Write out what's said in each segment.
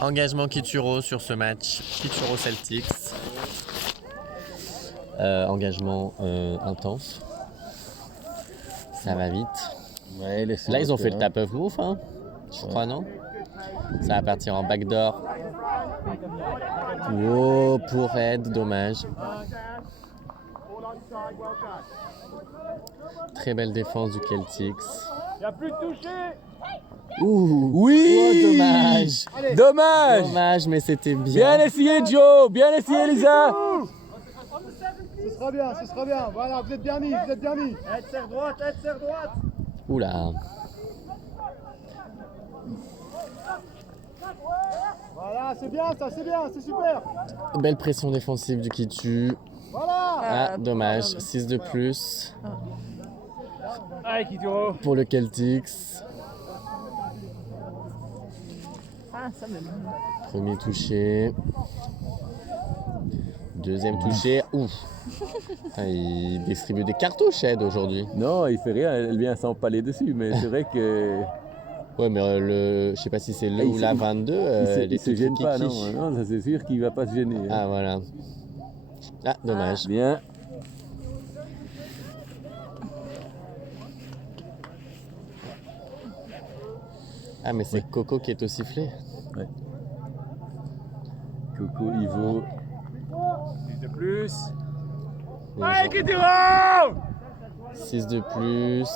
Engagement Kituro sur ce match. Kituro Celtics. Engagement intense. Ça va vite. Ouais, là, ils ont fait le tap-off move, hein, je crois, non? Ça va partir en backdoor. Oh, pour Ed, dommage. Très belle défense du Celtics. Il n'y a plus de toucher. Ouh, oui, oh, dommage. Dommage. Dommage, mais c'était bien. Bien essayé, Joe. Bien essayé, Lisa. Ce sera bien, ce sera bien. Voilà, vous êtes bien mis, vous êtes bien mis. Aide, serre droite, aide, serre droite. Oula. Voilà, c'est bien ça, c'est bien, c'est super. Belle pression défensive du Kitu. Voilà. Ah, dommage. 6 de plus. Allez, Kituro. Pour le Celtics. Ah, ça me... Premier touché. Deuxième touché. Ouf. Putain, il distribue des cartouches, Ed, aujourd'hui. Non, il fait rien. Elle vient s'empaler dessus, mais c'est vrai que. Ouais, mais je sais pas si c'est le ou la 22. Il se gêne pas, non. Non, ça c'est sûr qu'il va pas se gêner. Hein. Ah, voilà. Ah, dommage. Bien. Ah, mais c'est Coco qui est au sifflet. Ouais. Coco, Ivo. 6 de plus. Allez, Kituro. 6 de plus.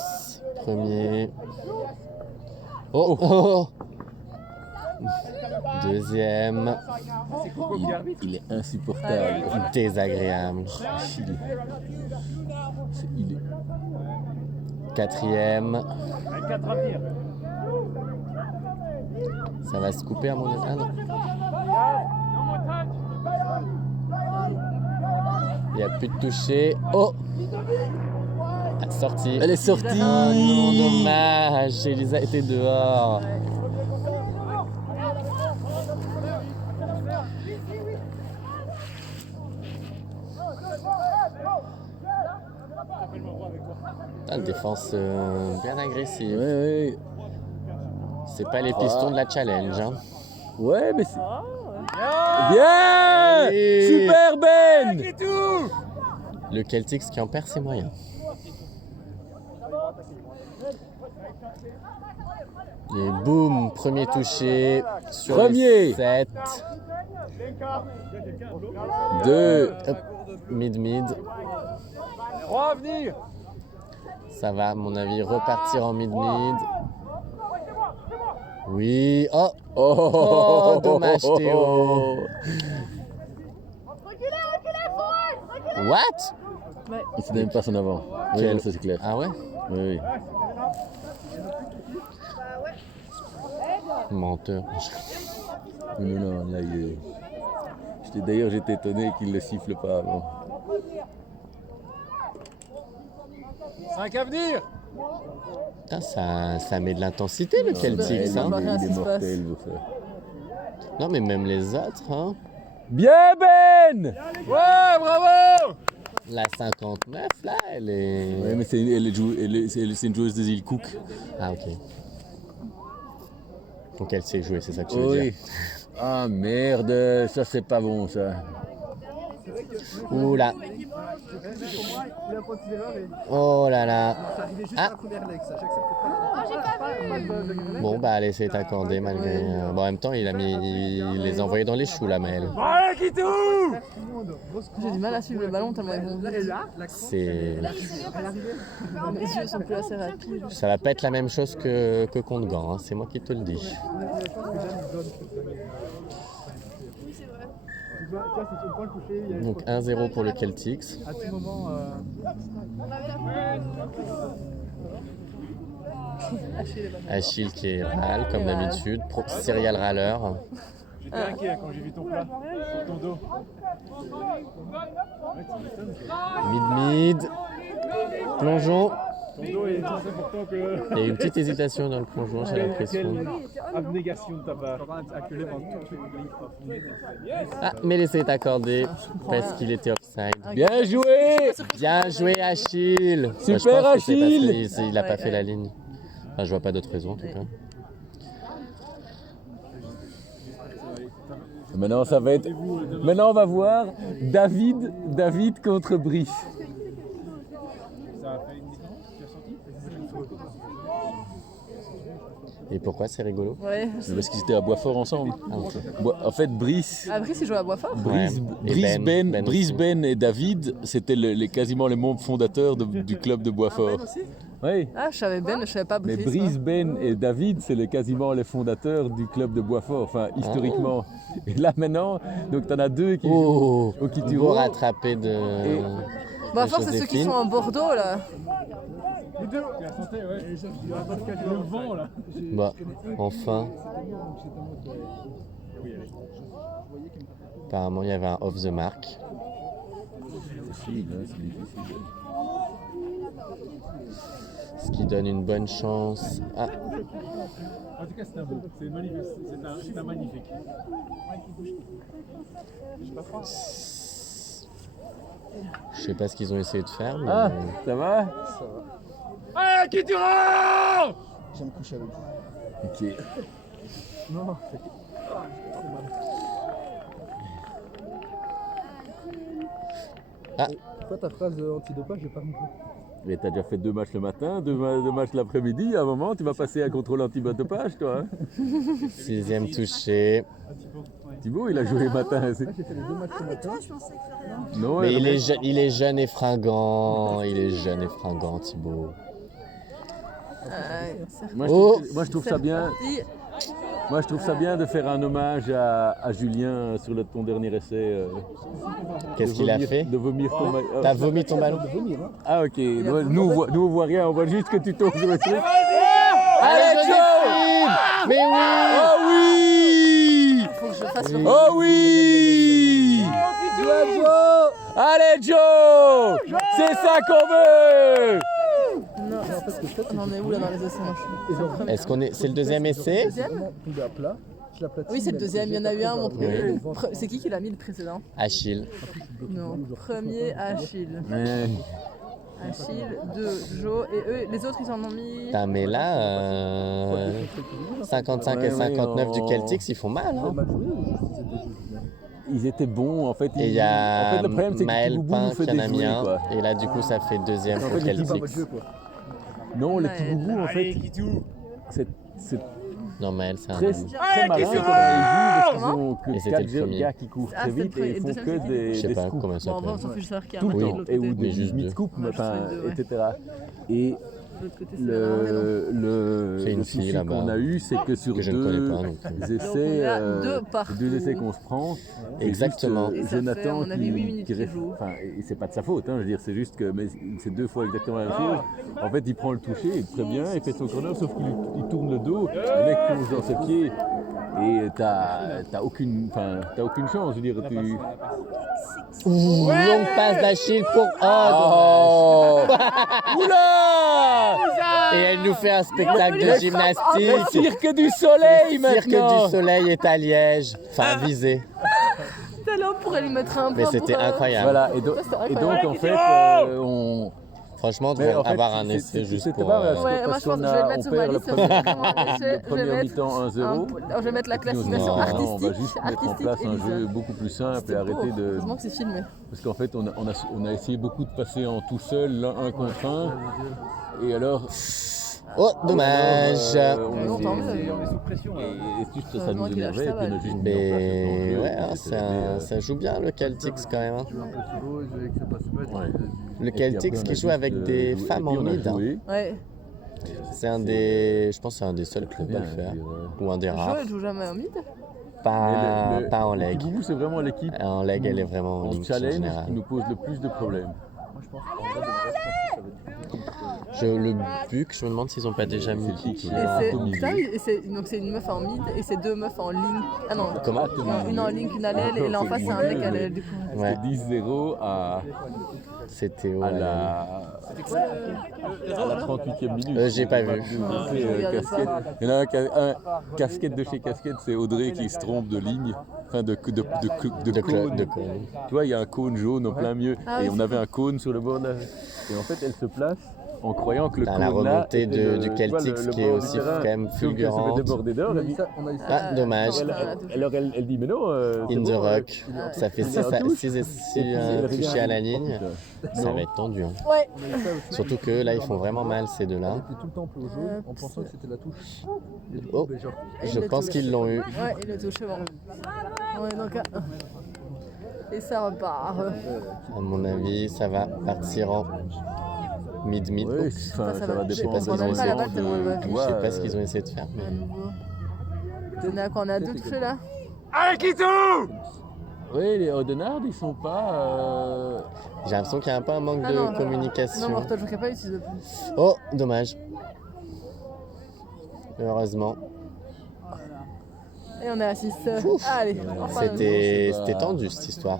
Premier. Oh, oh. Deuxième. Il est insupportable. Désagréable. Il est... Quatrième. 4 à venir. Ça va se couper à mon avis. Ah non. Il n'y a plus de toucher. Oh! Sortie. Elle est sortie. Oh non, dommage. Elisa était dehors. Ah, une défense bien agressive. Ouais. C'est pas les pistons de la challenge. Hein. Ouais, mais c'est... Bien. Oui. Super Ben. Le Celtics qui en perd ses moyens. Et boum, premier touché sur Premier. 7. 2. Mid. Revenir. Ça va, à mon avis, repartir en mid. Oui. Oh, Oh, dommage, Théo. What? Il se donne pas son avant. Oui, Quel- ça c'est clair. Ah ouais? Oui. Menteur. Non, là il est... D'ailleurs j'étais étonné qu'il ne le siffle pas avant. 5 à venir. Putain, ça met de l'intensité, le Celtics. Il Hein. est mortel pour ça. Non, mais même les autres. Hein. Bien Ben. Ouais, bravo. La 59, là, elle est... Ouais, mais c'est une joueuse des îles Cook. Ah, ok. Donc elle sait jouer, c'est ça que tu veux dire. Ah merde, ça c'est pas bon ça. Ouh là. Oh là là. Ah. Bon, bah allez, c'est accordé malgré... Bon, en même temps, il les a envoyés dans les choux, là, Maël. Allez, Kitou. J'ai du mal à suivre le ballon tellement ils vont vite. C'est... Mes yeux sont plus assez rapides. Ça va pas être la même chose que contre Gand, hein. C'est moi qui te le dis. Donc 1-0 pour le Celtics. À tout moment. Achille qui est râle comme d'habitude. Serial râleur. J'étais inquiet quand j'ai vu ton plat sur ton dos. Mid. Plongeon. Ton dos est plus important que. Il y a eu une petite hésitation dans le plongeon, j'ai l'impression. Abnégation de ta part. Ah, mais l'essai est accordé parce qu'il était offside. Bien joué. Bien joué Achille. Super, Je pense que c'est parce Achille. qu'il n'a pas fait la ligne. Enfin, je vois pas d'autre raison en tout cas. Maintenant, ça va être. Maintenant, on va voir David contre Brice. Ça a fait une différence, tu as senti? Et pourquoi c'est rigolo? Ouais. Parce qu'ils étaient à Boisfort ensemble. Ah, ok. En fait, Brice. Ah, Brice, il joue à Boisfort. Et Ben aussi. Ben et David, c'était quasiment les membres fondateurs du club de Boisfort. Oui. Ah, je savais Ben, je savais pas Mais Brice. Brice, Ben et David, c'est quasiment les fondateurs du club de Boisfort, enfin historiquement. Et là maintenant, donc t'en as deux qui jouent au Beau Kituro. rattrapé de. Boisfort, c'est ceux qui Joséphine. sont en Bordeaux, là. Les deux. Tu as senti, ouais. Le vent, là. Bah, enfin. Apparemment, il y avait un off the mark. C'est difficile. Ce qui donne une bonne chance. Ah, En tout cas, c'est un beau. C'est magnifique. C'est un magnifique. je sais pas ce qu'ils ont essayé de faire, mais. Ah, ça va? Ah, qui tu rends? J'aime coucher avec vous. Ok. Pourquoi ta phrase antidopage, j'ai pas compris. Mais t'as déjà fait 2 matchs le matin, 2 matchs l'après-midi, à un moment tu vas passer un contrôle antidopage toi. Hein. 6e touché. Thibaut il a joué le matin aussi. J'ai fait les 2 matchs ce matin. Non, Mais elle- il est jeune et fringant. Il est jeune et fringant, Thibaut. Moi, Oh. je trouve ça bien. Si. Moi je trouve ça bien de faire un hommage à Julien sur ton dernier essai. Qu'est-ce de qu'il a vomir- fait? De vomir ton ballon. T'as vomi ton ballon? Ah ok, nous on voit rien, on voit juste que tu tombes sur le truc. Allez, Joséphine! Mais oui! Oh oui! Faut que je fasse le. Oh oui! Allez Joe! C'est ça qu'on veut! Non, on en est où là dans les essais? Moi, je suis- Est-ce qu'on est. C'est le deuxième essai? Deuxième? Tombé à plat. Je l'aplatine, Oui, c'est le mais deuxième. Il y en a eu un, mon j'ai premier. tapé C'est qui l'a mis le précédent? Achille. Non. Premier, Achille. Ouais. Achille, 2, Jo. Et eux, les autres, ils en ont mis. Putain, mais là, 55 et Ouais, 59 ouais, du Celtics, ils font mal. Hein? mal joué ou juste ils étaient juste bien? Ils étaient bons en fait. Et il y a en fait, le problème c'est que Maël Thibaut Pain nous fait qui en a mis déjouer, un. quoi. Et là, du coup, ça fait deuxième En pour fait, l'équipe Pas votre Celtics. jeu, quoi. Non, les Ouais. petits boubous en fait, Qui tout? c'est Non, Maël, c'est un. très malin qui comme se ils jouent parce qu'ils Comment ont que Et c'était 4 le premier. gars qui courent Ah, très c'était le vite premier. et Et ils font deuxième, que c'est qui? des Je sais pas scoops. comment ça Bon, en vrai, on s'appelle. s'en fiche de savoir qui a Tout le marqué de temps, l'autre et côté. ou Mais juste des deux. mid-scoops, Moi, je enfin, fais deux, ouais. etc. Et De l'autre côté, c'est la C'est une le fille souci là-bas, qu'on a eu, c'est que sur que je ne connais pas non plus. essais, Donc, on a deux partout. 2 essais qu'on se prend, c'est Exactement. juste, Et ça fait, Jonathan à mon avis, 8 minutes qui qu'il joue. enfin, et c'est pas de sa faute, hein, je veux dire, c'est juste que mais c'est 2 fois exactement la même chose. En fait, il prend le toucher, il est très bien, il fait son corner, sauf qu'il tourne le dos, le mec plonge dans ses pieds. Et t'as aucune chance, je veux dire, tu... Longue passe d'Achille pour. Oh Oula Et elle nous fait un spectacle de Le gymnastique. cirque du soleil Le cirque maintenant. du soleil est à Liège. Enfin, visé. Tout à l'heure, on pourrait lui mettre un Mais point c'était pour, incroyable. Voilà, et, Ça, c'est et donc incroyable. en fait, on... Franchement, on Mais devrait en fait, avoir un c'est- essai juste c'était pour. pas parce que- Ouais, moi parce je pense que qu'on je vais a- le mettre on sur ma perd liste. le Ça fait vraiment un essai. Je vais première mettre mi-temps 1-0. je vais mettre la classification Non, on va artistique. juste mettre en place un Elisa. jeu beaucoup plus simple et C'était beau. arrêter de... Heureusement que c'est filmé. Parce qu'en fait, on a essayé beaucoup de passer en tout seul, là, 1 contre 1. Et alors... Oh, dommage. Longtemps, mais- On est sous pression. là. Et juste ça nous Heureusement qu'il a énervait, et acheté puis on a la juste mis en place Mais le temps de ouais, jeu, hein, et c'était- ça joue bien le Celtics quand même. Hein. Un peu sous l'eau, je vais que c'est pas super. Ouais. Le Et puis après, Celtics on a qui joue juste, avec des joué. femmes Et puis en on a mid. Hein. joué. Ouais. C'est un des. Je pense que c'est un des seuls clubs à le Bien, faire. je veux dire, Ou un des Jo, rares. elle joue jamais en mid. Pas, pas en Le leg. Boubou, c'est vraiment l'équipe En leg, elle est vraiment en en ligne en challenge général. qui nous pose le plus de problèmes. Moi, je pense qu'en vrai, de vrai, je pense que ça va être plus compliqué. Le Buc, je me demande s'ils ont pas déjà mis Kiki. Et Ah, c'est Tommy. putain, et donc c'est une meuf en mid et c'est 2 meufs en ligne. Ah non, Comment une en ligne, une à l'aile et là en face c'est un mec à l'aile du coup. Ouais, C'est 10-0 à c'était Théo. à à la- la 38e minute. J'ai pas vu. C'est, regardais casquette. Il y en a un casquette de chez Casquette, c'est Audrey qui se trompe de ligne, enfin de De cône. de- Tu vois, il y a un cône jaune en plein milieu Ah et oui, on c'est avait un cône sur le bord de la... Et en fait, elle se place en croyant que le Dans la Kona remontée était du tu vois, Celtics le qui est bord du aussi terrain. quand même Sauf qu'elle se fait fulgurante. déborder d'or. On a Elle eu dit- ça, on a eu ça. Ah, dommage. Alors elle dit mais non. c'est In the bon, rock. Ça fait il est en 6 touche. Et puis, elle touchés regarde, à la oh, ligne. putain. Ça Non. va être tendu. Hein. Ouais. On a eu ça aussi. Surtout que là, ils font vraiment mal ces Elle deux-là. était tout le temps au jaune en pensant que c'était la touche. Et du coup, Oh. ben, genre, Je pense qu'ils l'ont eu. Ouais, il le touche, bon. On est donc à 1. Et ça repart. À mon avis, ça va partir en mid-mid. Oui, Oups. enfin, Ça ça va. va Je sais dépendre pas ce qu'ils ont des essayé. moments de- tu Je vois, sais pas ce qu'ils ont essayé de faire. mais- À nouveau. On est à quoi? On est à 2 touchés là? Oui, les Audenards, ils sont pas. J'ai l'impression qu'il y a un peu un manque Ah de non, communication. Non, Mortal Joker pas utilise plus. Oh, dommage. Heureusement. Et on est à 6. Allez, enfin. C'était tendu cette histoire.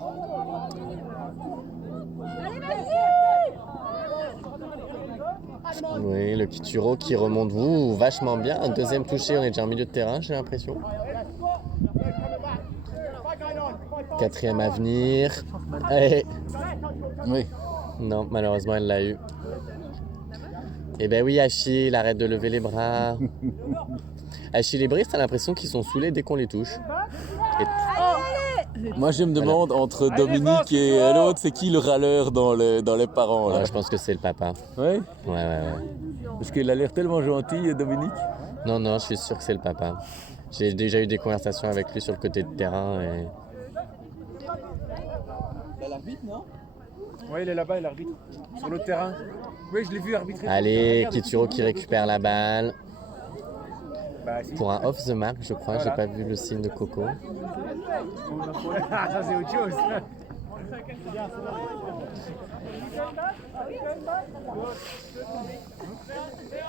Oui, le Kituro qui remonte vachement bien. Un deuxième touché, on est déjà en milieu de terrain, j'ai l'impression. Quatrième à venir. Eh, Oui. non, malheureusement, elle l'a eu. Eh ben oui, Achille, arrête de lever les bras. Achille et Brice, t'as l'impression qu'ils sont saoulés dès qu'on les touche. Et- Moi, je me demande entre Dominique et l'autre, c'est qui le râleur dans les parents là. Ouais, je pense que c'est le papa. Ouais. Ouais. Parce qu'il a l'air tellement gentil, Dominique. Non, je suis sûr que c'est le papa. J'ai déjà eu des conversations avec lui sur le côté de terrain et... Ouais, il est là-bas, il arbitre. Sur l'autre terrain. Oui, je l'ai vu arbitrer. Allez, Kituro qui récupère la balle. Bah, si. Pour un off the mark, je crois, j'ai pas vu le signe de Coco. Ah, ça, c'est autre chose.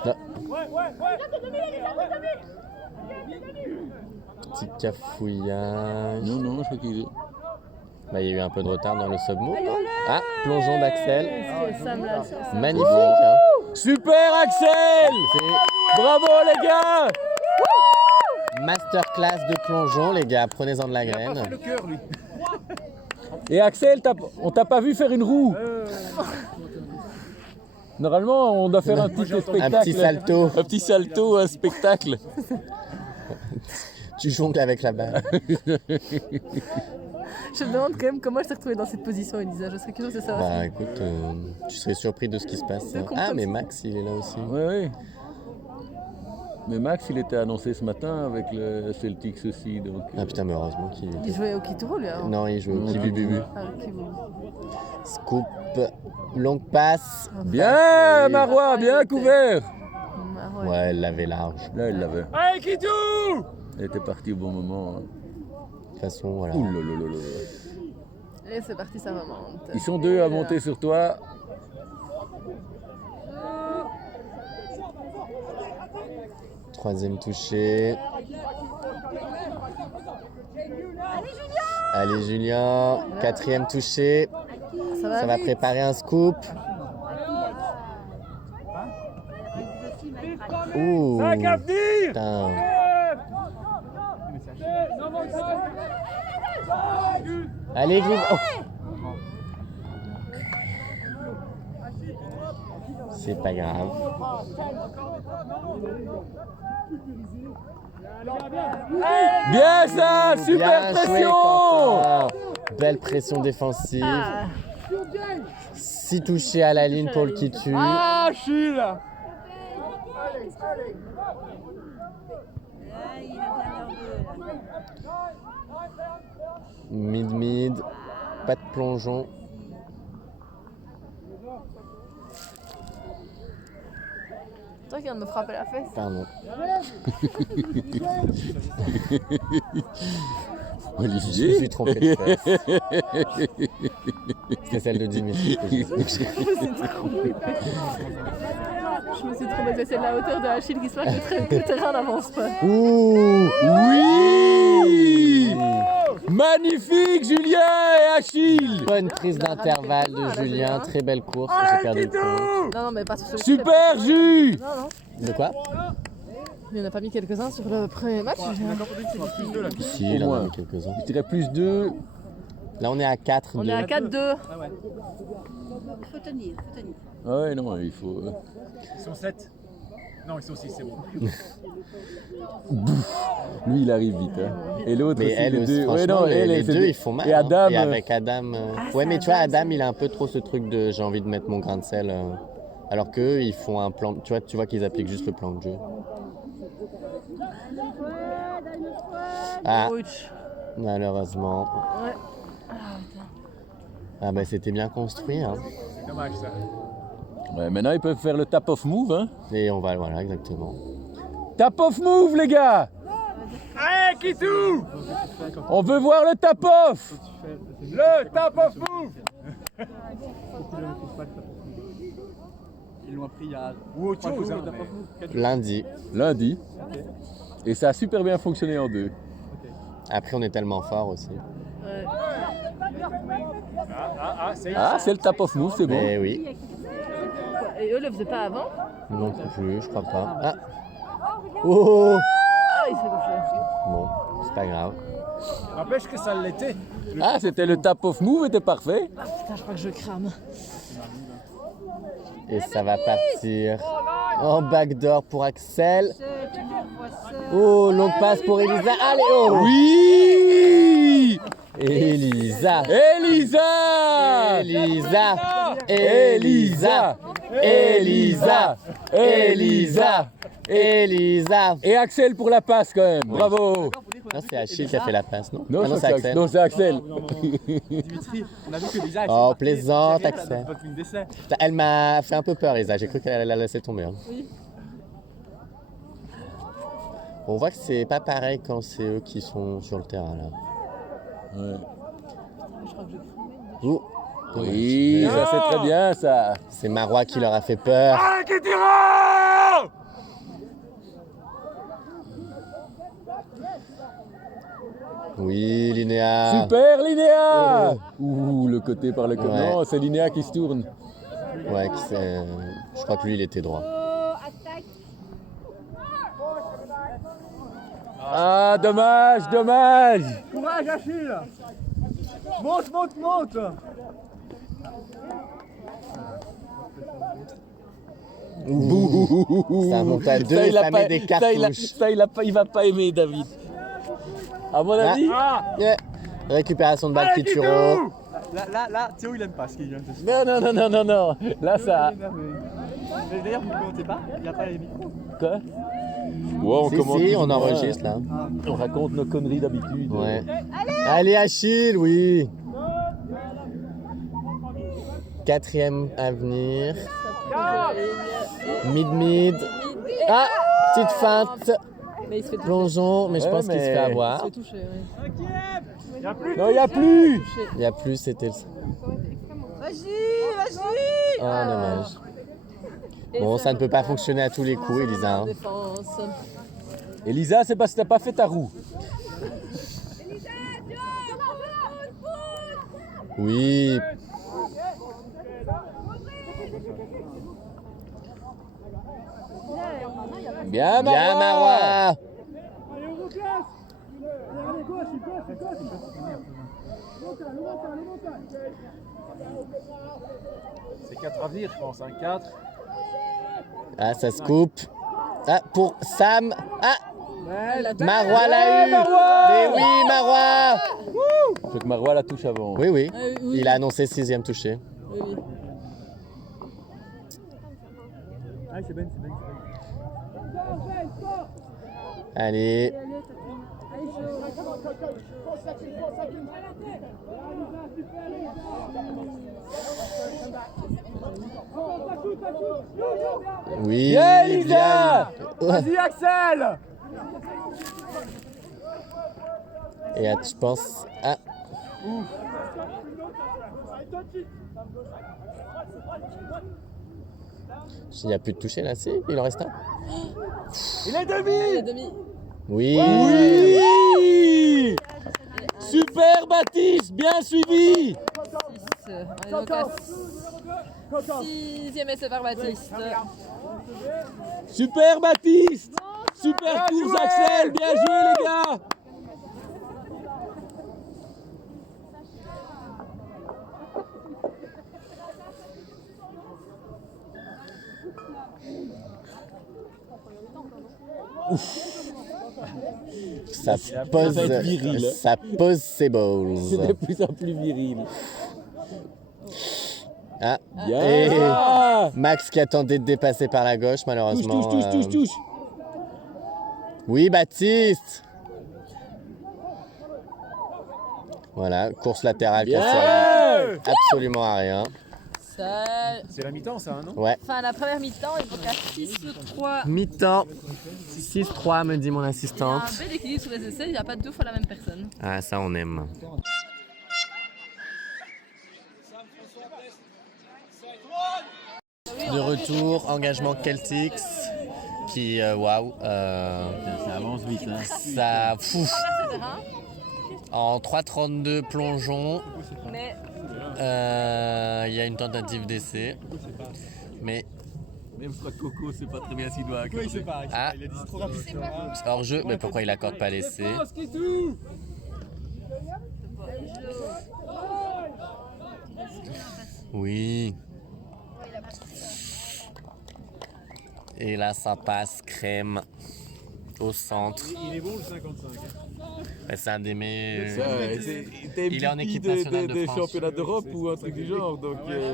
Non. Petit cafouillage. Non, je crois qu'il. Bah, il y a eu un peu de retard dans le submove. Ah, plongeon d'Axel. Sam là, Magnifique. Hein. Super Axel. C'est Bravo les gars. masterclass de plongeon, les gars. Prenez-en de la graine. Le cœur, lui. Et Axel, on t'a pas vu faire une roue. Normalement, on doit faire un petit spectacle. Un petit salto. Un petit salto, un spectacle. Tu jongles avec la balle. Je me demande quand même comment elle s'est retrouvée dans cette position, Elisa. Je serais curieuse de savoir. Bah écoute, tu serais surpris de ce qui se passe. Deux Ah, mais comprends- Max, il est là aussi. Oui. Mais Max, il était annoncé ce matin avec le Celtics aussi. Donc, Ah putain, mais heureusement qu'il Il était... jouait au Kituro lui alors. Non, il joue au Kibububu. Ah, ok, bon. Scoop, longue passe. Bien, Marois, bien couvert. Ah, ouais. Ouais, elle l'avait large. Là, il l'avait. Allez, Kitou! Elle était partie au bon moment. Hein. De toute façon, voilà. Ouh là là là là. Et c'est parti, ça remonte. Ils sont deux à monter sur toi. Troisième touché. Allez, Julien. Quatrième touché. Ça va vite. préparer un scoop. Ouh. Ça qu'à venir! Putain. Allez, Grid. Oh. C'est pas grave. Bien ça, super Bien joué, pression. Quentin. Belle pression défensive. Ah. 6 touchés à la ligne pour le qui tue. Ah, Achille! Mid-mid. Pas de plongeon. Toi qui viens de me frapper la fesse. Pardon. Je me Olivier. suis trompé de fesse. C'était celle de Dimitri. que j'ai- Je me suis trompée, c'est la hauteur de Achille qui se voit que le terrain n'avance pas. Ouh. Oui. Magnifique, Julien et Achille. Bonne prise d'intervalle de Julien. Très belle course. J'ai perdu le compte. Non, mais pas sur celui Super, Jus. Non, non. De quoi? Il n'y en a pas mis quelques-uns sur le premier match. Si, il Au en a moins. mis quelques-uns. Je dirais plus 2. Là, on est à 4. On est à 4-2. Faut tenir. Ah ouais, non, il faut. Ils sont 7. Non, ils sont 6, c'est bon. Lui, il arrive vite. Hein. Et l'autre Mais aussi, elle les aussi, deux. franchement, Ouais, non, les c'est deux, des- ils font mal. Et hein. Adam. Et avec Adam. Ouais, mais tu vois, Adam, Adam, il a un peu trop ce truc de j'ai envie de mettre mon grain de sel. Alors qu'eux, ils font un plan. Tu vois qu'ils appliquent juste le plan de jeu. Ah, Ouch. malheureusement. Ouais. Ah, bah, c'était bien construit. Hein. C'est dommage ça. Ouais, maintenant, ils peuvent faire le tap off move. Hein. Et on va, voilà, exactement. Tap off move, les gars. Allez, Kitou! On veut voir le tap off. Le tap of move! Ils l'ont appris il y a. Ou autre chose, hein, Lundi. Lundi. Et ça a super bien fonctionné en deux. Après, on est tellement fort aussi. Ouais. c'est Ah, c'est le tap off move, c'est bon. Mais oui. Et eux le faisaient pas avant? Non plus, je crois pas. Ah. Oh. Ah, il se fait toucher. Bon, c'est pas grave. N'empêche que ça l'était. Ah, c'était le tap off move, était parfait. Putain, je crois que je crame. Et ça va partir en backdoor pour Axel. Oh, longue passe pour Elisa. Allez, oh. Oui. Elisa. Elisa. Elisa. Elisa. Elisa. Elisa. Elisa. Et Axel pour la passe quand même. Bravo. Non, c'est Achille qui a fait la passe, non? Non, Ah non, je c'est crois que Axel. Non, c'est Axel. Dimitri, on a vu que Lisa. Oh, plaisante, Axel. Votre ligne d'essai. Putain, elle m'a fait un peu peur, Elisa. J'ai cru qu'elle allait la laisser tomber. Hein. On voit que c'est pas pareil quand c'est eux qui sont sur le terrain, là. Ouais. Ouh. Oui, ça c'est très bien ça. C'est Marois qui leur a fait peur. Allez, Kitira! Oui, Linéa. Super Linéa. Oh. Ouh, le côté par le côté. Ouais. Non, c'est Linéa qui se tourne. Ouais, je crois que lui, il était droit. Ah, dommage, dommage. Courage, Achille! Monte, monte, monte! Ça monte à deux, ça met des cartouches. Il va pas aimer David. À mon avis. Yeah. Récupération de balle Allez, Kituro. Là, Théo il aime pas ce qu'il vient de se Non, non, non, non, non, non. Là, ça. Mais d'ailleurs, vous ne commentez pas? Il n'y a pas les micros. Quoi? Ouais, Si, commente si, plus on ou moins. enregistre là. On raconte nos conneries d'habitude. Ouais. Allez, Achille, oui. Quatrième à venir. Mid-mid. Ah, petite feinte. Mais il se fait toucher. Plongeon, mais je Ouais, pense qu'il se fait mais- Il se avoir. fait toucher, oui. Non, il n'y a plus. Il n'y a plus, c'était le. Ah, dommage. Et Bon, ça ne peut pas fonctionner à tous les coups, Elisa. hein. Défense. Elisa, c'est parce que t'as pas fait ta roue. Oui. Bien, Bien, Marois. Allez, on reclasse! Allez, gauche, gauche, gauche! Montagne, montagne, montagne! C'est 4 à venir, je pense. 4. Ah, ça se coupe. Ah, pour Sam. Ah, La Marois l'a eu. Marois. Mais oui, Marois. Faut que Marois la touche avant. Oui, oui. oui. Il a annoncé 6e touché. Oui, oui. Ah, c'est Ben, c'est Ben. Allez. Oui, Bien, Elisa. Vas-y, Axel! Et je pense. Ah, il n'y a plus de toucher là, si? Il en reste un? Il est demi! Les demi. Oui. Oui. Super Baptiste, bien suivi. 6. Allez, donc à 6e essai par Baptiste. Super Baptiste. Super course Axel, bien joué les gars. Ça Ça pose, va être viril. ça pose ses balls. C'est de plus en plus viril. Ah, Bien. et Ah Max qui a tenté de dépasser par la gauche, malheureusement. touche. Oui, Baptiste. Voilà, course latérale qui a servi Bien. absolument à rien. Ça... C'est la mi-temps, ça, non? Ouais. Enfin, la première mi-temps, ils vont à 6-3. Mi-temps, 6-3 me dit mon Il y a assistante. un bel équilibre sur les essais, il n'y a pas deux fois la même personne. Ah, ça on aime. De retour, engagement Celtics qui, waouh, Ça avance vite. Hein. ça, fou, en 3,32 plongeon, Mais il y a une tentative d'essai, mais Même Coco, c'est pas très bien s'il doit Oui, c'est pareil. Ah. Il a dit c'est trop rapide. hors jeu, mais pourquoi il accorde pas l'essai? Oui. Et là, ça passe crème au centre. Il est bon le 55. Ouais, c'est un des meilleurs. Ça, t'es Il est en MVP équipe nationale de des France. championnats d'Europe ou un truc du genre. Donc, on est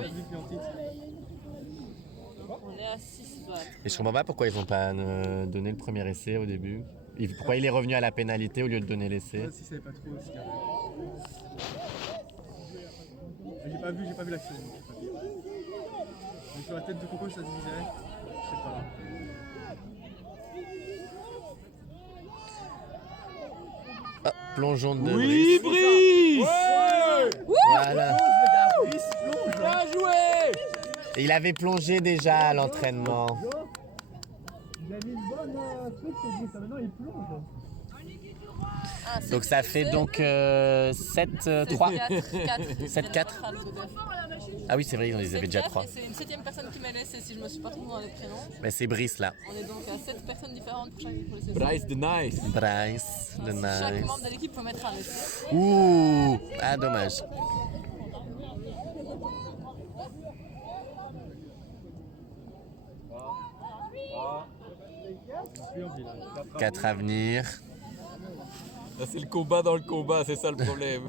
à 6 watts. Et je comprends pas pourquoi ils n'ont pas donné le premier essai au début. Pourquoi il est revenu à la pénalité au lieu de donner l'essai? Si savait pas trop aussi. J'ai pas vu l'action. Mais sur la tête de Coco, ça se disait. Je sais pas. Ah, plongeon de oui, Brice. Brice. Voilà. Bien joué. Et il avait plongé déjà à l'entraînement. Il a mis une bonne truc, c'est dit ça. Maintenant, il plonge. Donc ça fait donc 7-3. 7-4. Ah oui, c'est vrai, ils avaient déjà 3. C'est une 7ème personne qui m'a laissé si je me suis pas trompée dans les prénoms. Mais c'est Brice là. On est donc à 7 personnes différentes pour chaque pour les essais. Bryce the Nice. Bryce, le Chaque nice. membre de l'équipe peut mettre un essai. Ouh, ah dommage. Quatre à venir. Là, c'est le combat dans le combat, c'est ça le problème.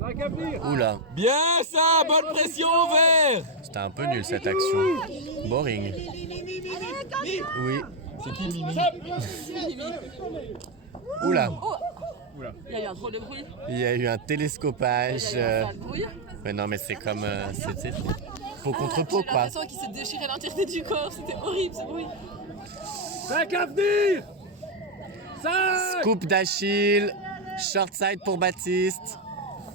5 à venir. Oula, Bien ça, bonne pression vert. c'était un peu nul cette action. Boring. Oui. C'est qui Mimi? Oula, Il y a eu un drôle de bruit. il y a eu un télescopage. Il y a eu un sale bruit. Mais non, mais c'est comme. C'est peau contre peau J'ai quoi. l'impression qu'il s'est déchiré l'entièreté du corps. C'était horrible ce bruit. 5 à venir. 5. Scoop d'Achille. Short side pour Baptiste.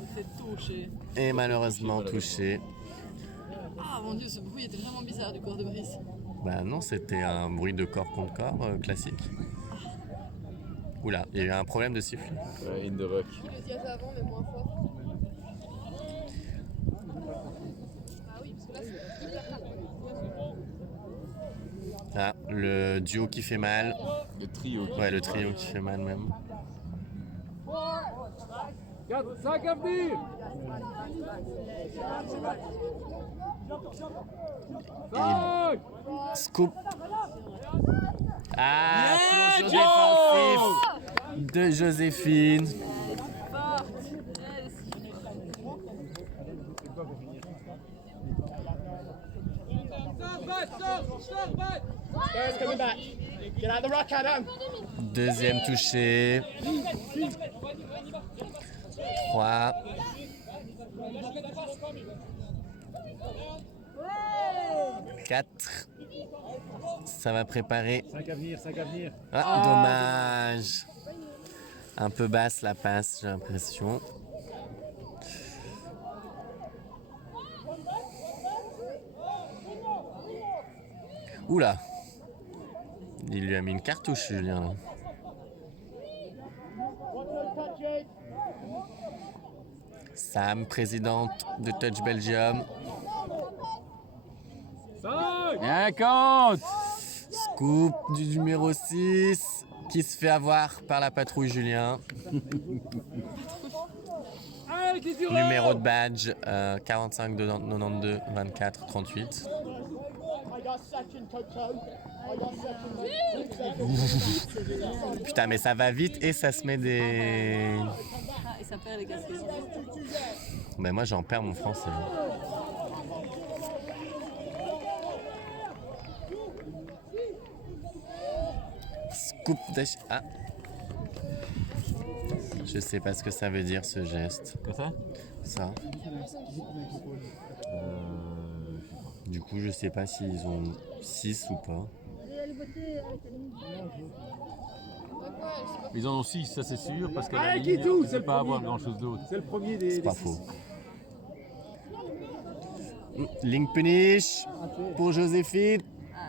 Il s'est touché. Et malheureusement touché. Ah mon dieu, ce bruit était vraiment bizarre du corps de Brice. Bah non, c'était un bruit de corps contre corps classique. Oula, il y a eu un problème de sifflet. Ouais, in the rock. Ah, le duo qui fait mal. Le trio. Ouais, le trio qui fait mal même. 5 à venir. 5. Scoop. Ah, Yeah, plongeon défensif de Joséphine. Forte. Elle est si forte. Deuxième touché. 3. 4. Ça va préparer. 5 à venir, 5 à venir. Ah, dommage. Un peu basse la passe, j'ai l'impression. Oula. Il lui a mis une cartouche, Julien. Là. Sam, présidente de Touch Belgium. 5. Bien compte. Scoop du numéro 6 qui se fait avoir par la patrouille Julien. Allez, qui dure. Numéro de badge 45 92 24 38. Putain, mais ça va vite et ça se met des... Ah, et ça perd les casquettes. Mais moi j'en perds mon français. Scoop dash. Ah. Je sais pas ce que ça veut dire ce geste. Comme ça Ça. Du coup, je sais pas s'ils ont 6 ou pas. Ils en ont 6, ça c'est sûr, parce qu'à la Allez, ligne, Kitou, on ne c'est peut le pas premier. avoir grand chose d'autre. C'est le premier des. C'est pas des faux. six. Link punish pour Joséphine.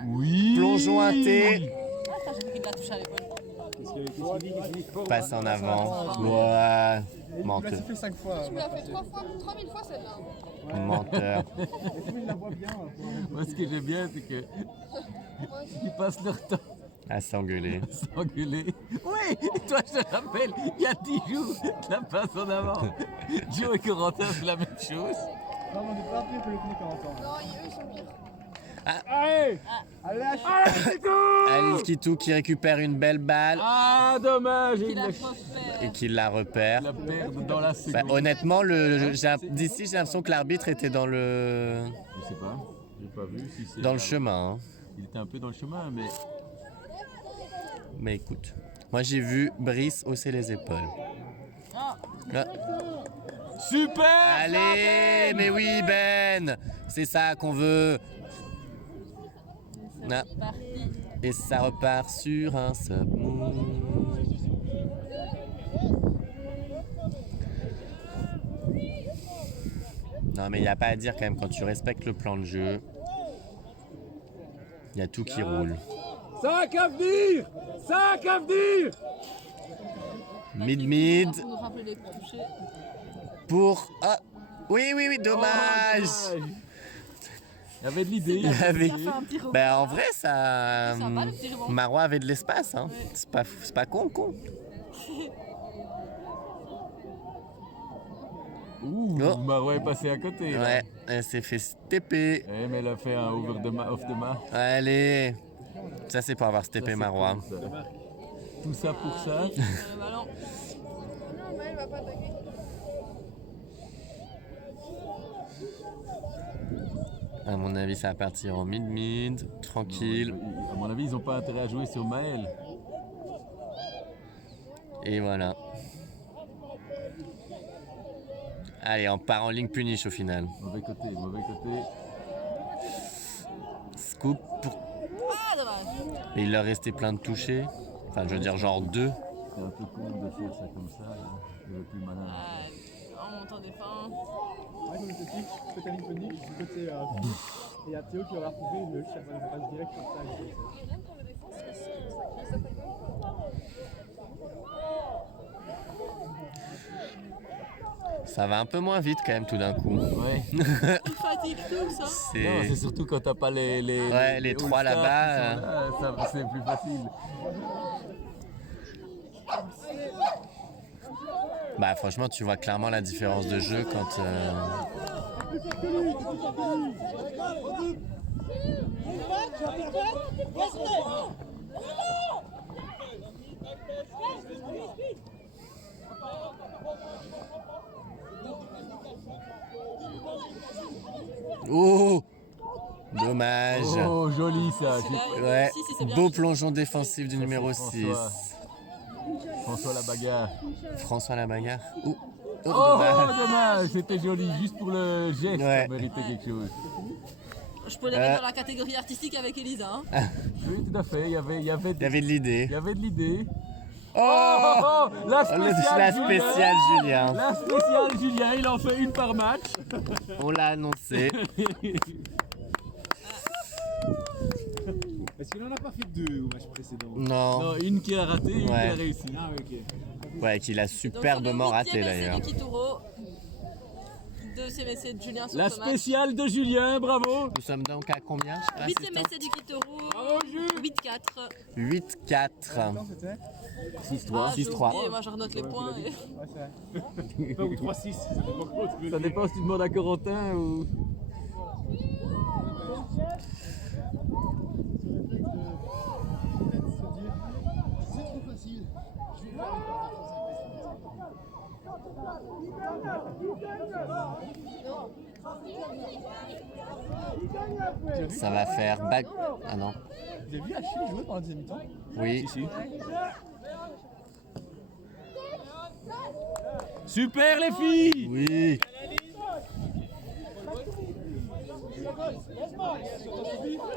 Oui. Plongeon à thé. Ah, ça, j'ai vu qu'il l'a touché à l'épaule. Qu'est-ce qu'il dit Passe en avant. Ouais. Il me Menteur. l'a sifflé 5 fois. Tu me l'as fait 3000 fois celle-là. Menteur. Et tout le monde la voit bien. Moi, ce que j'aime bien, c'est que ils passent leur temps À s'engueuler. à s'engueuler. Oui, et toi, je te rappelle, il y a 10 jours, la passe en avant. Joe et Corentin, c'est la même chose. Non, mais on est pas pire que le premier 40 ans. Non, eux ils sont pires. Allez Allez, lâche. Alice Kitou qui récupère une belle balle Ah, dommage, Il il a la, repère. et qui la repère. la perd dans la Bah, seconde. honnêtement, d'ici j'ai l'impression que l'arbitre était dans le Je sais pas, j'ai pas vu si c'est... dans le chemin. Hein. Il était un peu dans le chemin, mais... Mais écoute, moi j'ai vu Brice hausser les épaules. Ah. Super. Allez, mais oui Ben, c'est ça qu'on veut. Ah. C'est parti. Et ça repart sur un submove. Non mais il n'y a pas à dire quand même, quand tu respectes le plan de jeu, il y a tout qui roule. 5 à venir 5 à venir Mid-mid Pour nous rappeler les touchés. pour... Ah oui, oui, oui, dommage. Il y avait de l'idée. Il y avait- Ça fait un petit rebond. Ben, en vrai, ça... C'est sympa, le petit rebond. Marois avait de l'espace, hein. Ouais. C'est pas con, con. Ouh, Oh. Marois est passé à côté. là. Ouais, elle s'est fait stepper. Eh, mais elle a fait un over off the mark. Allez. Ça, c'est pour avoir Ça, steppé c'est Marois. cool, ça. Tout ça pour ça. Sur le ballon. Non, mais elle va pas attaquer. À mon avis, ça va partir en mid-mid, tranquille. À mon avis, ils n'ont pas intérêt à jouer sur Maël. Et voilà. Allez, on part en ligne punish au final. Mauvais côté, mauvais côté. Scoop pour... Ah, dommage. Et il leur restait plein de touchés. Enfin, je veux dire genre 2. C'est un peu con de faire ça comme ça. Là. Il aurait plus malin. Ah, en montant des fins. Ouais, comme le petit, côté ligne pony, du côté Philippe. Et il y a Théo qui aurait retrouvé le chef de la passe direct sur ça. Même pour le défense, parce que ça s'attaque pas. Ça va un peu moins vite quand même tout d'un coup. Ouais. Il fatigue tout ça. Non, c'est C'est... surtout quand t'as pas les Ouais, les trois All-Stars là-bas, qui sont là, ça, c'est plus facile. Bah franchement, tu vois clairement la différence de jeu quand... Oh, dommage. Oh, joli ça. C'est là où- Ouais, Si, c'est bien. beau plongeon défensif du numéro c'est 6. François. François la bagarre. François la bagarre. Oh, Oh, dommage. dommage, c'était joli. Juste pour le geste, Ouais. ça méritait quelque chose. Je peux les mettre dans la catégorie artistique avec Elisa. Hein. Oui, tout à fait. Il y avait Il y avait de l'idée. de l'idée. Oh, Oh, la la spéciale, spéciale Julien. La spéciale Julien, il en fait une par match. On l'a annoncé. Est-ce qu'il en a pas fait 2 au match précédent? Non. Non, une qui a raté, une Ouais. qui a réussi. Ah oui, ok. Ouais, qu'il a Donc, superbement sur le 8e raté essai d'ailleurs. de Kituro, 2e essai de Julien sur La ce match. spéciale de Julien, bravo. Nous sommes donc à combien, cher 8e assistant essai du Kituro, Bravo, Jules. 8-4. 8-4. Non, c'était 6-3. Ah, j'ai 6-3. oublié, moi je renote les points. Et... Ouais, c'est vrai. Pas ou 3-6, ça dépend comment tu veux Ça le dépend si tu demandes à Corentin ou. Ça va faire back. Ah non. Vous avez vu Achille jouer pendant la deuxième mi-temps? Oui. Si. Super les filles. Oui.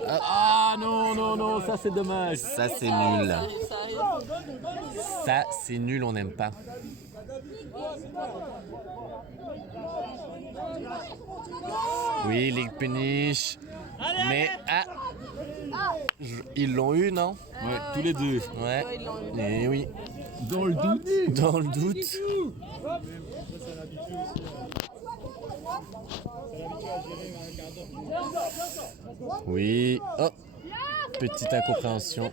Ah non, non, non, ça c'est dommage. Ça c'est nul. Ça arrive. Ça c'est nul, on n'aime pas. Oui, League Punish. Mais ils l'ont eu, non? Ouais, tous les deux. Ouais. Ouais, ils l'ont eu. Et oui. Dans le doute. Dans le doute. Oui. Oh. Petite incompréhension.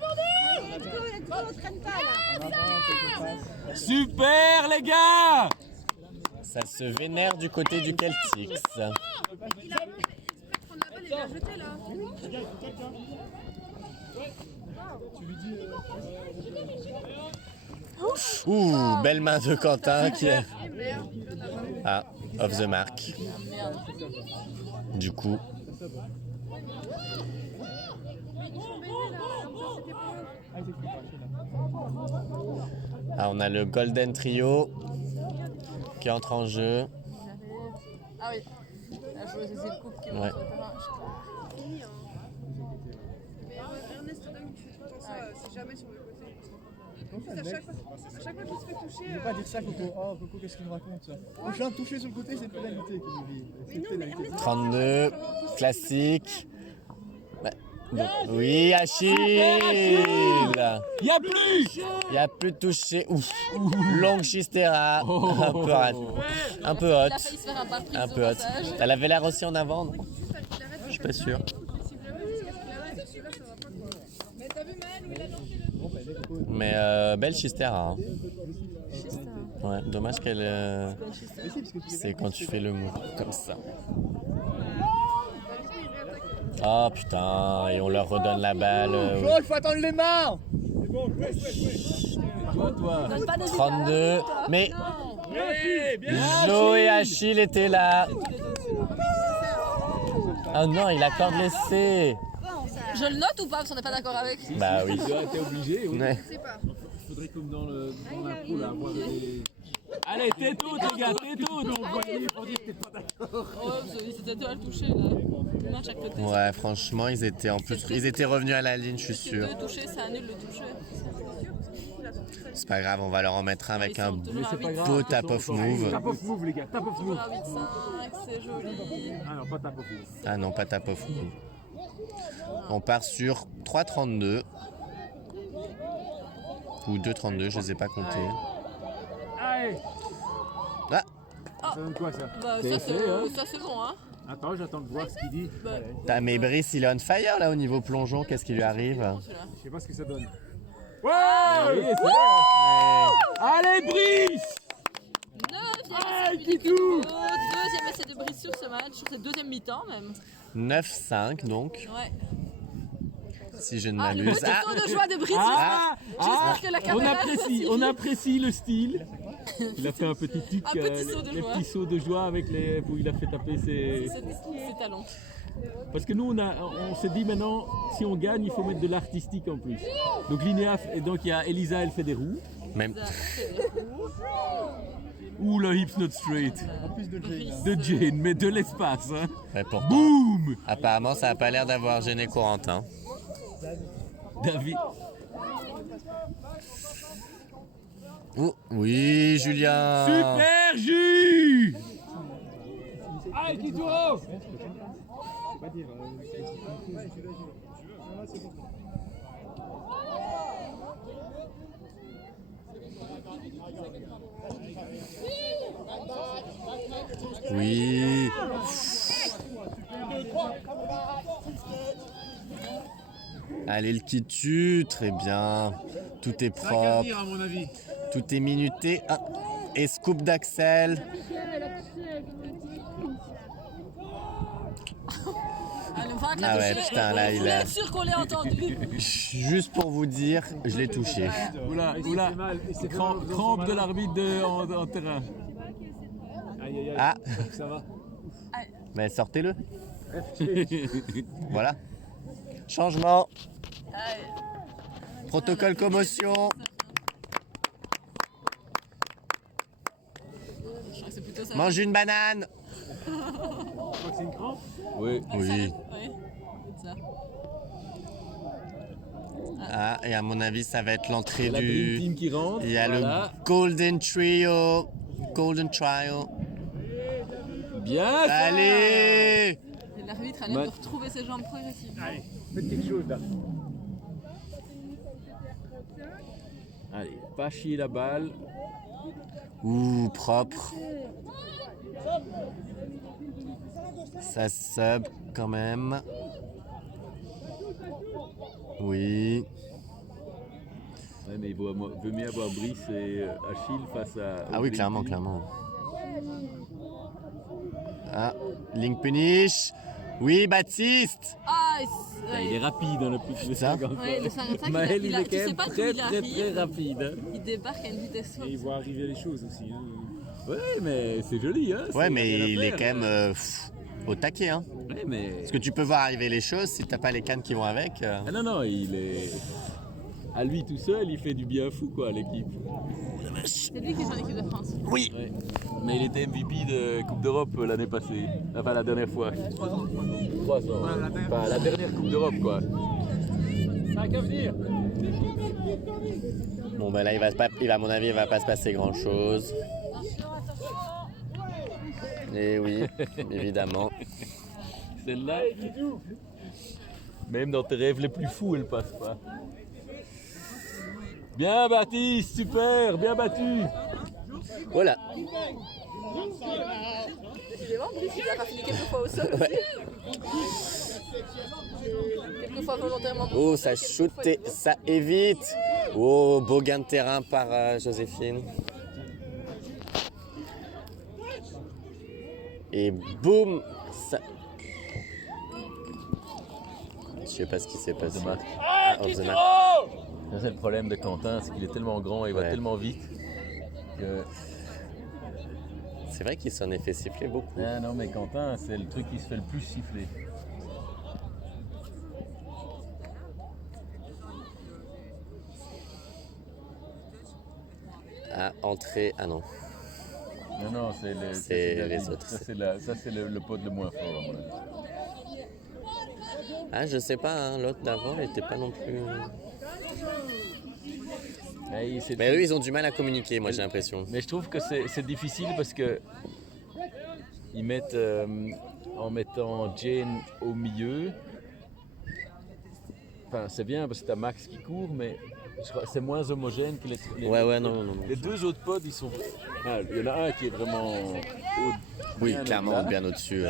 Super les gars. Ça se vénère du côté du Celtics. Ouh, belle main de Quentin qui est... Ah, off the mark. Du coup... Ah, on a le Golden Trio qui entre en jeu. Ah oui. La joueuse c'est le couple qui monte Ouais. sur le terrain. Mais Ernest Dame qui fait tout le temps ça, c'est jamais sur le côté. En plus, à chaque fois qu'il se fait toucher. Ne faut pas dire ça, Coco. Oh, Coco, qu'est-ce qu'il nous raconte ça? Prochain touché sur le côté, c'est pénalité que vous dites. C'est pénalité. 32, classique. Ouais. Donc, oui, Achille. Y a plus. Il n'y a plus de toucher. Ouf. Longue Chistera. Un peu raté. Un peu Il a hot. failli se faire un pare-brise Un au peu hot. passage. Elle avait l'air aussi en avant. Non, je suis pas sûr. Mais t'as vu Maël où il a lancé le. Mais belle Chistera. Hein. Ouais, dommage qu'elle. C'est quand tu fais le move comme ça. Ah putain, et on leur redonne la balle. Oh, il faut attendre les mains. Toi. Donne pas des 32. Mais Joe et Achille étaient là. Ah non, il accorde l'essai. Je le note ou pas parce qu'on n'est pas d'accord avec? Bah oui. T'es obligé. Oui. Ouais. Faudrait comme dans l'impro là avoir des... Allez, t'es toutes les gars, t'es toutes. Oh, ils étaient deux à le toucher là. Une main de chaque côté. Ouais, franchement, ils étaient en plus, ils étaient revenus à la ligne, je suis Si sûr. deux touchés, c'est un nul le toucher. C'est pas grave, on va leur en mettre un avec Ils un sont toujours à 8-5. beau tap of move. Tap of move les gars, tap of move. Toujours à 8-5, c'est joli. Ah non, pas tap of move. Ah non, pas tap of move. On part sur 3,32 ou 2,32, je les ai pas comptés. Allez. Ah, Ça donne quoi ça? Bah, C'est fait, hein. ça c'est bon hein. Attends, j'attends de voir ce qu'il dit. Bah, putain, mais Brice, il est on fire là au niveau plongeon, qu'est-ce qui lui arrive? celui-là. Je sais pas ce que ça donne. Ouais, c'est bon. Allez, Brice. 9e essai du Kiko. Deuxième essai de Brice sur ce match, sur cette deuxième mi-temps même. 9,5 donc, Ouais. si je ne Ah, le m'abuse. petit Ah, saut de joie de Brice. J'espère que la caméra on apprécie le style. Il a fait un petit tic, Un petit saut de les joie. petits sauts de joie avec les où il a fait taper ses. C'est talent. Parce que nous on s'est dit maintenant si on gagne il faut mettre de l'artistique en plus. Donc Linéa et donc il y a Elisa, elle fait des roues. même. Ou le hips not straight. En plus de Jane. De Jane, mais de l'espace. Hein. Ouais, pourtant, Boum. apparemment, ça a pas l'air d'avoir gêné Corentin. David. Oh, oui, Julien. Super jus. Allez, Kituro. Oui. Allez, le qui tue, très bien. Tout est propre. à mon avis. Tout est minuté. Ah, et scoop d'Axel. Ah ouais, putain, là, il a... Bien sûr qu'on l'ait entendu. Juste pour vous dire, je l'ai touché. Oula, crampe de l'arbitre en terrain. Ah, Ça va. mais sortez-le. Voilà. Changement. Allez. Protocole commotion. Je crois que c'est plutôt ça. Mange une banane. Oui. Oui. Oui, c'est ça. Ah, et à mon avis, ça va être l'entrée La Dream du... Team qui rentre. Il y a voilà. le Golden Trio. Golden Trio. Bien ça. Allez. Et l'arbitre a l'air de retrouver ses jambes progressivement. Allez, faites quelque chose là. Allez, pas chier la balle. Ouh, propre. Ça sub quand même. Oui. Ouais, mais il vaut mieux avoir Brice et Achille face à... Ah oui, clairement, clairement. Ah, Link punish. Oui, Baptiste. Ah, Il est rapide, hein, le plus de Ça 55. Ouais, le 55, Maël, il est tu quand sais même pas d'où très, il très, arrive. très rapide. Hein. il débarque à une vitesse forte. Et il voit arriver les choses aussi. Hein. Ouais, mais c'est joli. Hein. Ouais, c'est- mais rien à il est faire, quand même au taquet. Hein. Ouais, mais... Parce que tu peux voir arriver les choses si t'as pas les cannes qui vont avec. Ah non, non, il est... À lui tout seul, il fait du bien fou, quoi, à l'équipe. C'est lui qui est en équipe de France. Oui. Ouais. Mais il était MVP de Coupe d'Europe l'année passée. Enfin, la dernière fois. 3 ans. 3 ans. Enfin, la dernière Coupe d'Europe, quoi. Ça a qu'à venir. Bon, ben là, à mon avis, il va pas se passer grand chose. Et oui, évidemment. Celle-là, même dans tes rêves les plus fous, elle passe pas. Bien Baptiste, super, bien battu. Voilà. Décidément, Brice, il a raffiné quelques fois au sol aussi. Quelques fois volontairement. Oh, ça shoot et ça évite. Oh, beau gain de terrain par Joséphine. Et boum, ça... Je sais pas ce qui s'est passé. Dommage. Ah, off the mark. Ça, c'est le problème de Quentin, c'est qu'il est tellement grand et il va Ouais. tellement vite que... C'est vrai qu'il s'en est fait siffler beaucoup. Ah non, mais Quentin, c'est le truc qui se fait le plus siffler. Ah, entrée. Ah non. Non, non, c'est C'est David. les autres. Ça, c'est le pote le moins fort, à mon avis. Ah, je sais pas, hein, l'autre d'avant, il était pas non plus. Et Mais eux, ils ont du mal à communiquer, moi j'ai l'impression. Mais je trouve que c'est difficile parce que ils mettent en mettant Jane au milieu. Enfin, c'est bien parce que t'as Max qui court, mais je crois que c'est moins homogène que les Ouais, non. Les deux autres pods, ils sont. Ah, il y en a un qui est vraiment. Oui, bien clairement, au-delà. bien au-dessus.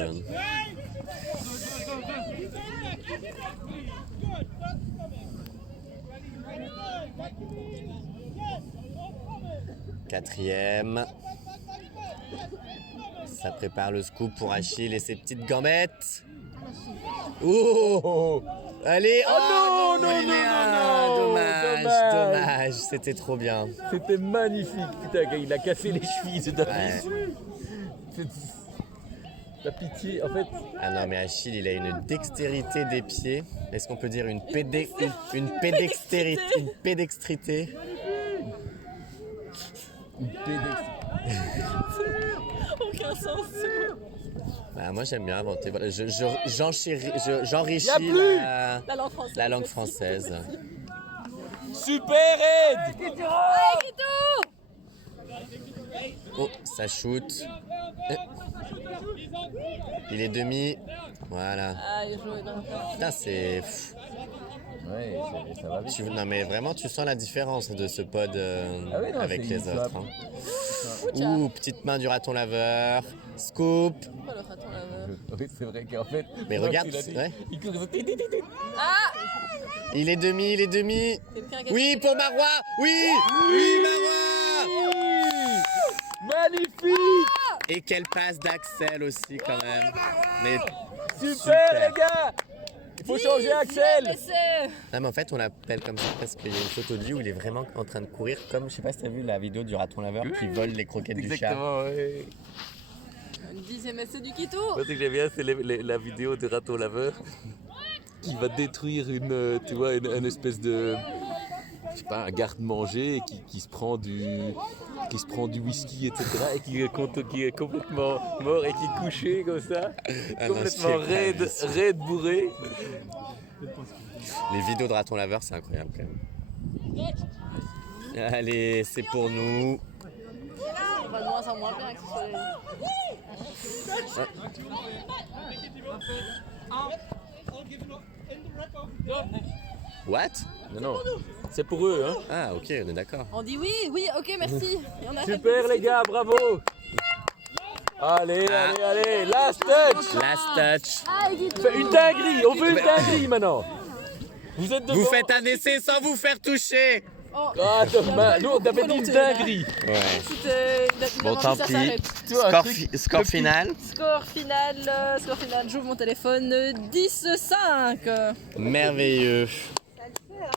Quatrième. Ça prépare le scoop pour Achille et ses petites gambettes. Oh, allez, oh non, dommage, c'était trop bien. C'était magnifique, putain, il a cassé les chevilles de David. La pitié, en fait. Ah non, mais Achille, il a une dextérité des pieds. Est-ce qu'on peut dire une pédextérité? Une pédextrité. Aucun sens. Bah, moi, j'aime bien inventer. Voilà, j'enrichis La langue française. la langue française. Super Ed! Oh, ça shoot. Il est demi. Voilà. Ah, il est joué dans le Putain, c'est... pff. Ouais, ça va vite. Non, mais vraiment, tu sens la différence de ce pod Ah oui, non, avec c'est les une autres. Hein. Ouh, petite main du raton laveur. Scoop. Pourquoi le raton laveur? Oui, c'est vrai qu'en fait. Mais quand regarde, il a dit- ouais. il court- Ah! Il est demi. Quelqu'un qui a- Oui, pour Marois. Oui, Marois. Magnifique! Et quelle passe d'Axel aussi, quand même. Mais Super, les gars! Il faut changer Axel! non, mais en fait, on l'appelle comme ça parce qu'il y a une photo de lui où il est vraiment en train de courir comme, je sais pas si t'as vu la vidéo du raton laveur qui vole les croquettes du chat. Exactement, ouais. Un 10e essai du Kitou. Moi, ce que j'aime bien, c'est la vidéo de raton laveur. qui va détruire tu vois, une espèce de, je sais pas, un garde-manger qui se prend du whisky, etc. et qui est complètement mort et qui est couché comme ça, complètement raide bourré. Les vidéos de raton laveur, c'est incroyable quand même. Allez, c'est pour nous. On va de moins en moins bien avec ce soleil. What? Non, c'est pour eux, hein. Ah, ok, on est d'accord. On dit oui, ok, merci. Et on arrête. Super les gars, bravo. Allez, last touch. Last touch. Une dinguerie, on veut une dinguerie maintenant. Vous êtes devant. Vous faites un essai sans vous faire toucher. Oh, Ah, Thomas, nous on t'avait dit une dinguerie. Ouais. c'était. Bon, tant pis. Score final. Score final, j'ouvre mon téléphone 10-5. Merveilleux. Ça le fait, hein.